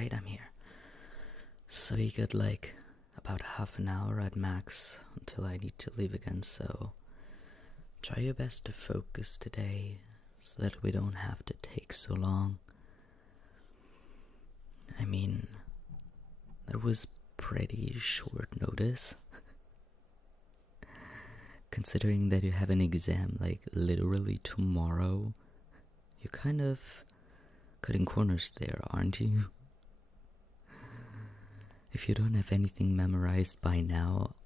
Alright, I'm here. So you got like about half an hour at max until I need to leave again, so try your best to focus today so that we don't have to take so long. I mean, that was pretty short notice. Considering that you have an exam like literally tomorrow, you're kind of cutting corners there, aren't you? If you don't have anything memorized by now,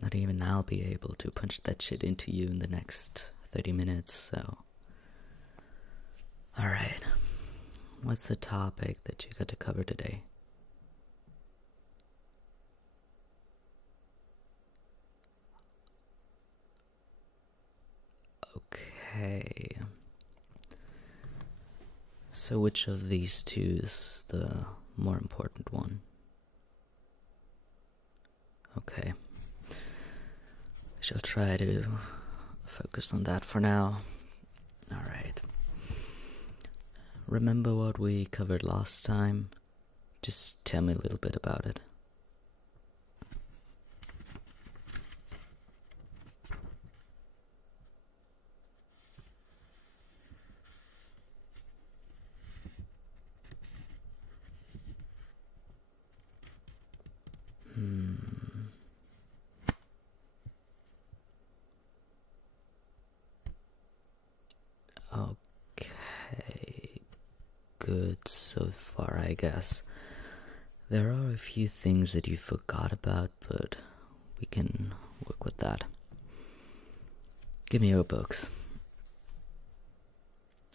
not even I'll be able to punch that shit into you in the next 30 minutes, so... Alright, what's the topic that you got to cover today? Okay. So which of these two is the more important one? Okay. I shall try to focus on that for now. Alright. Remember what we covered last time? Just tell me a little bit about it. Okay, good so far, I guess. There are a few things that you forgot about, but we can work with that. Give me your books.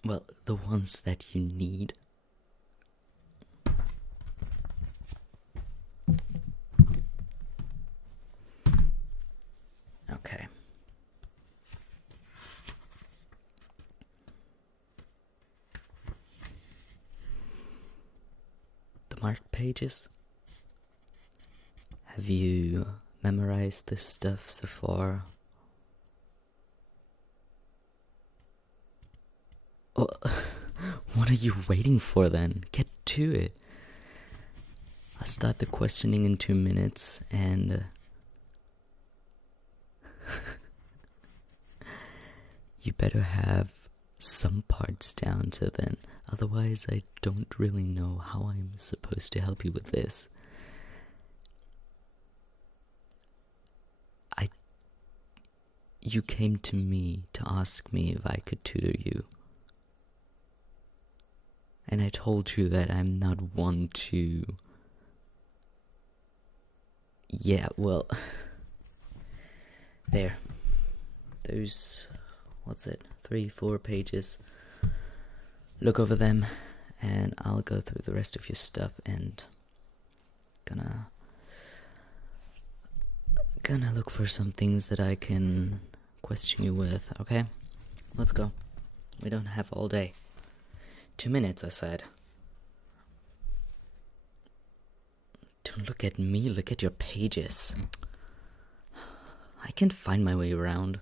Well, the ones that you need. Okay. The marked pages? Have you memorized this stuff so far? Oh, what are you waiting for then? Get to it. I'll start the questioning in 2 minutes and... you better have some parts down till then. Otherwise, I don't really know how I'm supposed to help you with this. You came to me to ask me if I could tutor you. And I told you that I'm not one to... Yeah, well... There. Those... What's it? 3-4 pages. Look over them, and I'll go through the rest of your stuff and... Gonna look for some things that I can question you with, okay? Let's go. We don't have all day. 2 minutes, I said. Don't look at me, look at your pages. I can find my way around.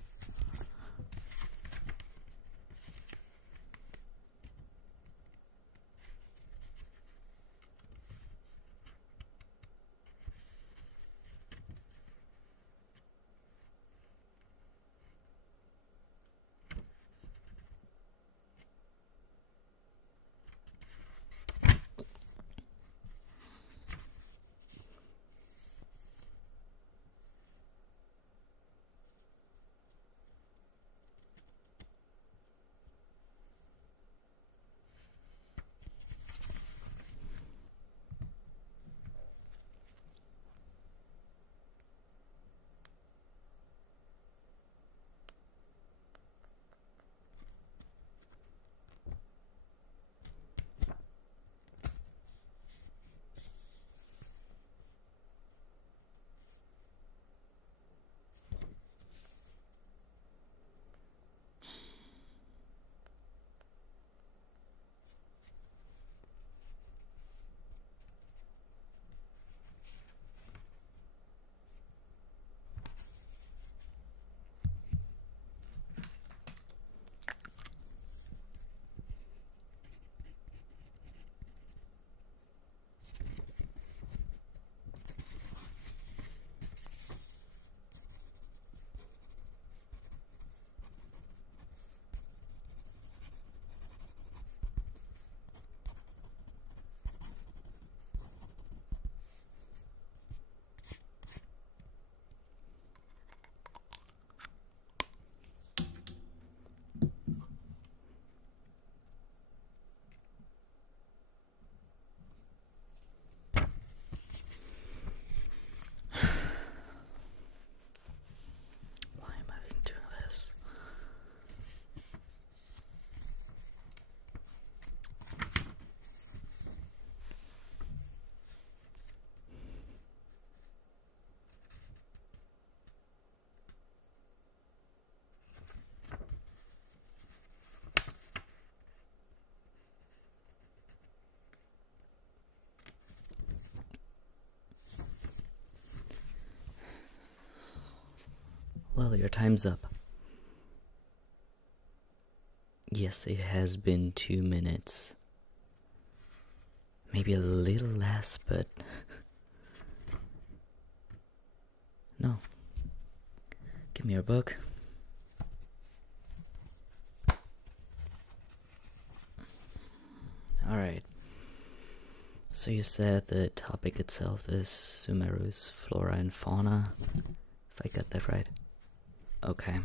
your time's up. Yes, it has been 2 minutes. Maybe a little less, but... No. Give me your book. Alright. So you said the topic itself is Sumeru's flora and fauna, if I got that right. Okay.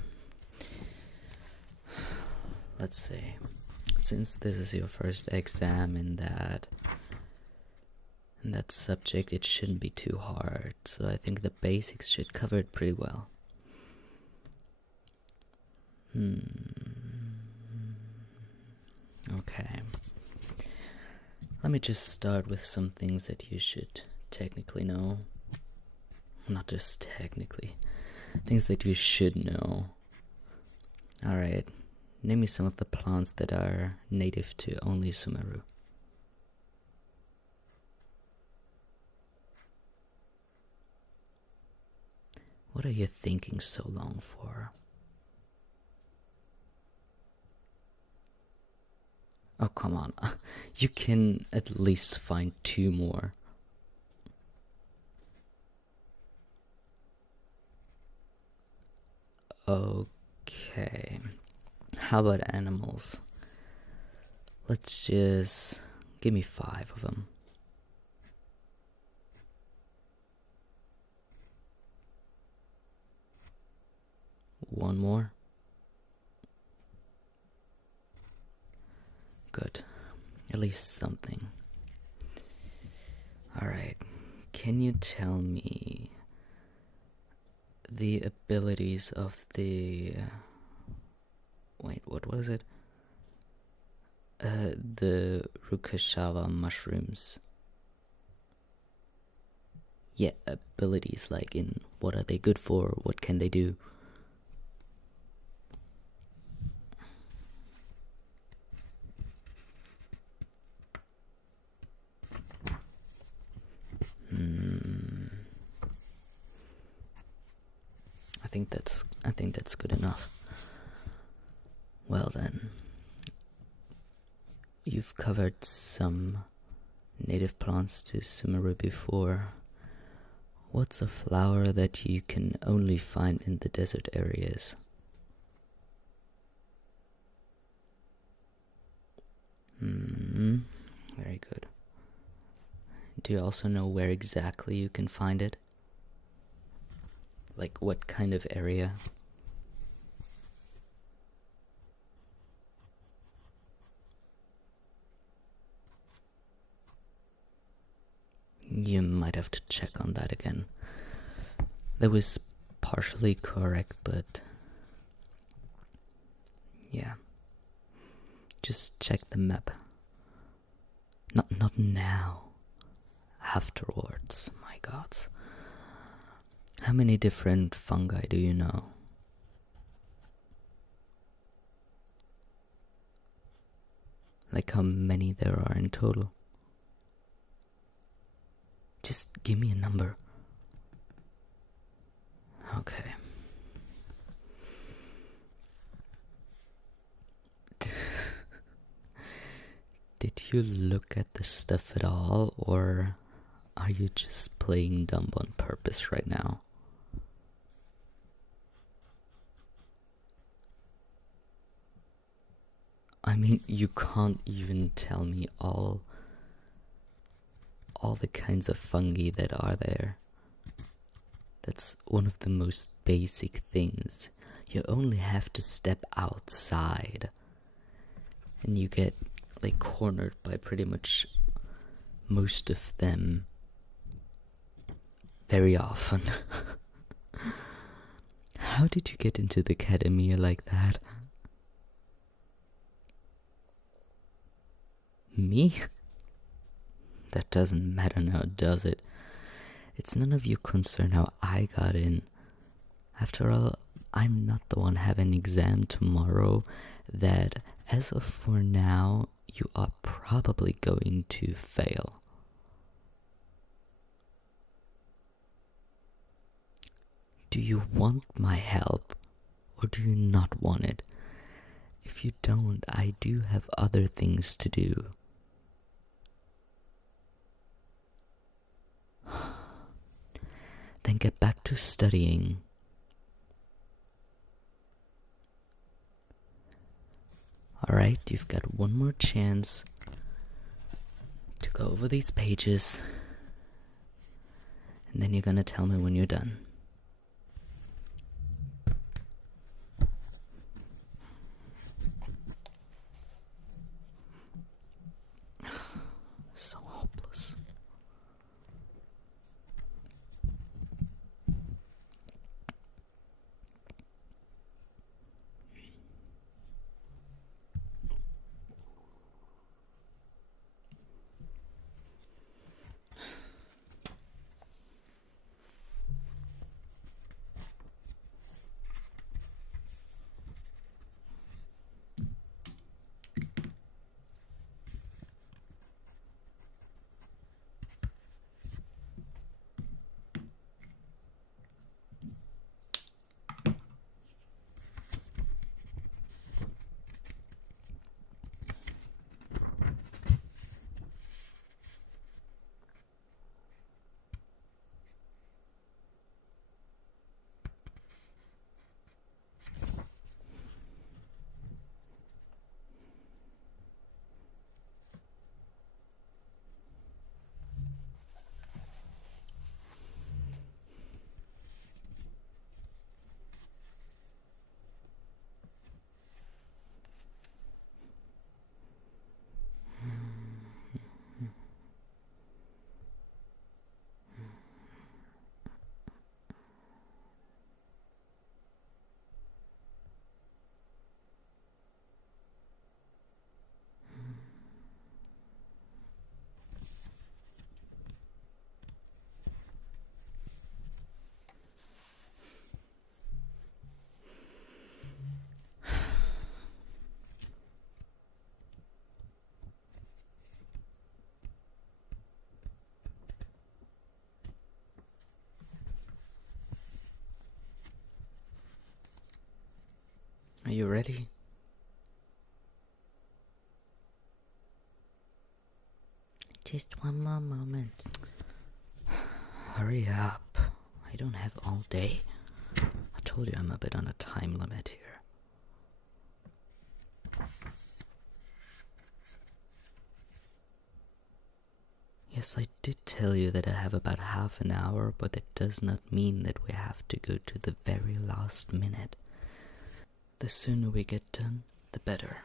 Let's see. Since this is your first exam in that subject, it shouldn't be too hard, so I think the basics should cover it pretty well. Okay. Let me just start with some things that you should technically know. Not just technically. Things that you should know. Alright. Name me some of the plants that are native to only Sumeru. What are you thinking so long for? Oh, come on. You can at least find 2 more. Okay. How about animals? Let's just... give me 5 of them. One more. Good. At least something. Alright. Can you tell me the abilities of the... wait, what was it? The Rukashawa mushrooms. Yeah, abilities, like in what are they good for, what can they do? I think that's good enough. Well then, you've covered some native plants to Sumeru before. What's a flower that you can only find in the desert areas? Very good. Do you also know where exactly you can find it? Like what kind of area? You might have to check on that again. That was partially correct, but yeah. Just check the map. Not now. Afterwards, my god. How many different fungi do you know? Like how many there are in total? Just give me a number. Okay. Did you look at the stuff at all, or are you just playing dumb on purpose right now? I mean, you can't even tell me all the kinds of fungi that are there. That's one of the most basic things. You only have to step outside and you get like cornered by pretty much most of them very often. How did you get into the academia like that? Me? That doesn't matter now, does it? It's none of your concern how I got in. After all, I'm not the one having an exam tomorrow that, as of for now, you are probably going to fail. Do you want my help? or do you not want it? If you don't, I do have other things to do. Then get back to studying. Alright, you've got one more chance to go over these pages, and then you're gonna tell me when you're done. So hopeless. Are you ready? Just one more moment. Hurry up. I don't have all day. I told you I'm a bit on a time limit here. Yes, I did tell you that I have about half an hour, but that does not mean that we have to go to the very last minute. The sooner we get done, the better.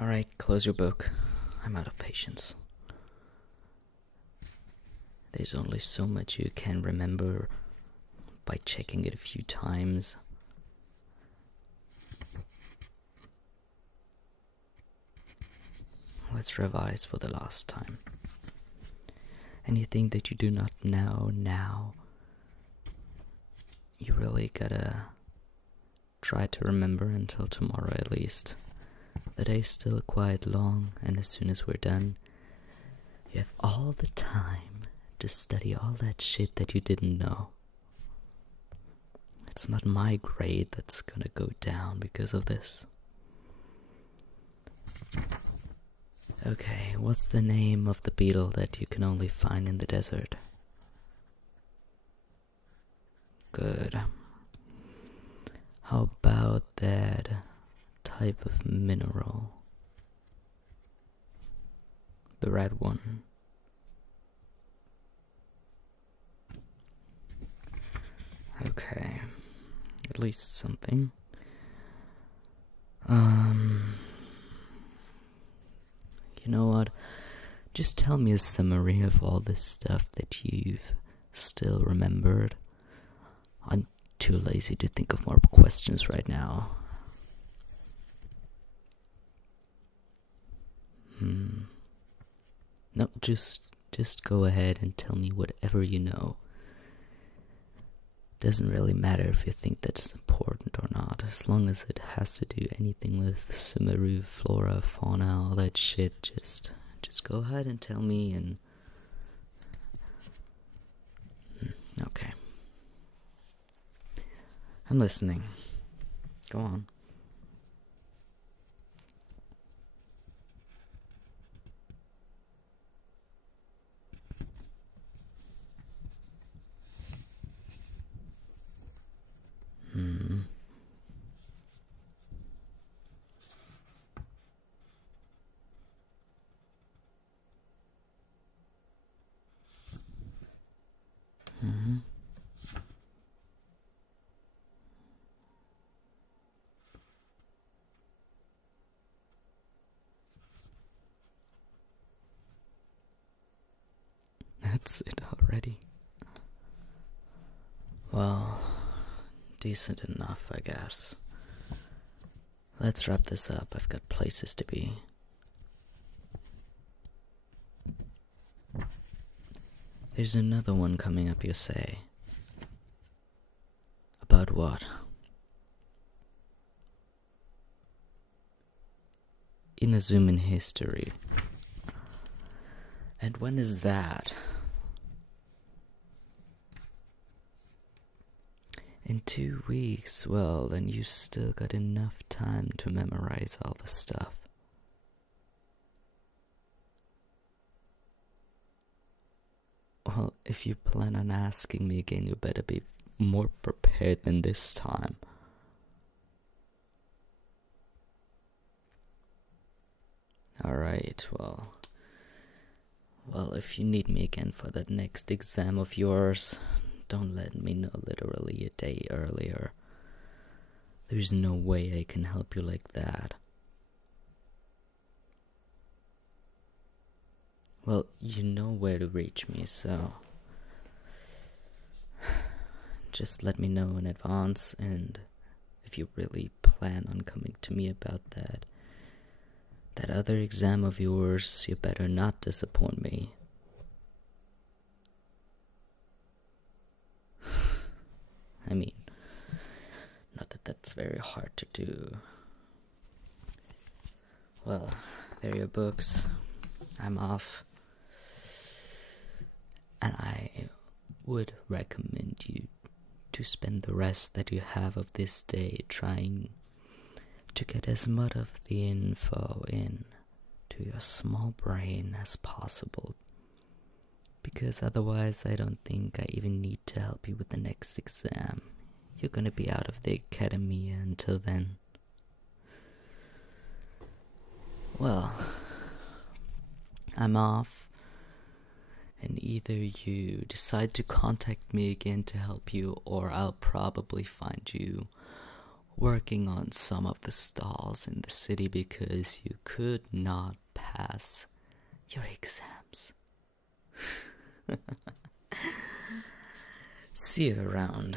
Alright, close your book. I'm out of patience. There's only so much you can remember by checking it a few times. Let's revise for the last time. Anything that you do not know now, you really gotta try to remember until tomorrow at least. The day's still quite long, and as soon as we're done, you have all the time to study all that shit that you didn't know. It's not my grade that's gonna go down because of this. Okay, what's the name of the beetle that you can only find in the desert? Good. How about that type of mineral? The red one. Okay, at least something. You know what? Just tell me a summary of all this stuff that you've still remembered. I'm too lazy to think of more questions right now. No, just go ahead and tell me whatever you know. Doesn't really matter if you think that's important or not, as long as it has to do anything with Sumeru, flora, fauna, all that shit, just Just go ahead and tell me and... Okay. I'm listening. Go on. That's it already. Well, decent enough, I guess. Let's wrap this up. I've got places to be. There's another one coming up, you say? About what? Inazuma history. And when is that? In 2 weeks. Well, then you still got enough time to memorize all the stuff. Well, if you plan on asking me again, you better be more prepared than this time. Alright, well, if you need me again for that next exam of yours, don't let me know literally a day earlier. There's no way I can help you like that. Well, you know where to reach me, so just let me know in advance, and if you really plan on coming to me about that other exam of yours, you better not disappoint me. I mean, not that that's very hard to do. Well, there are your books. I'm off. And I would recommend you to spend the rest that you have of this day trying to get as much of the info in to your small brain as possible. Because otherwise I don't think I even need to help you with the next exam. You're gonna be out of the academy until then. Well, I'm off. And either you decide to contact me again to help you, or I'll probably find you working on some of the stalls in the city because you could not pass your exams. See you around.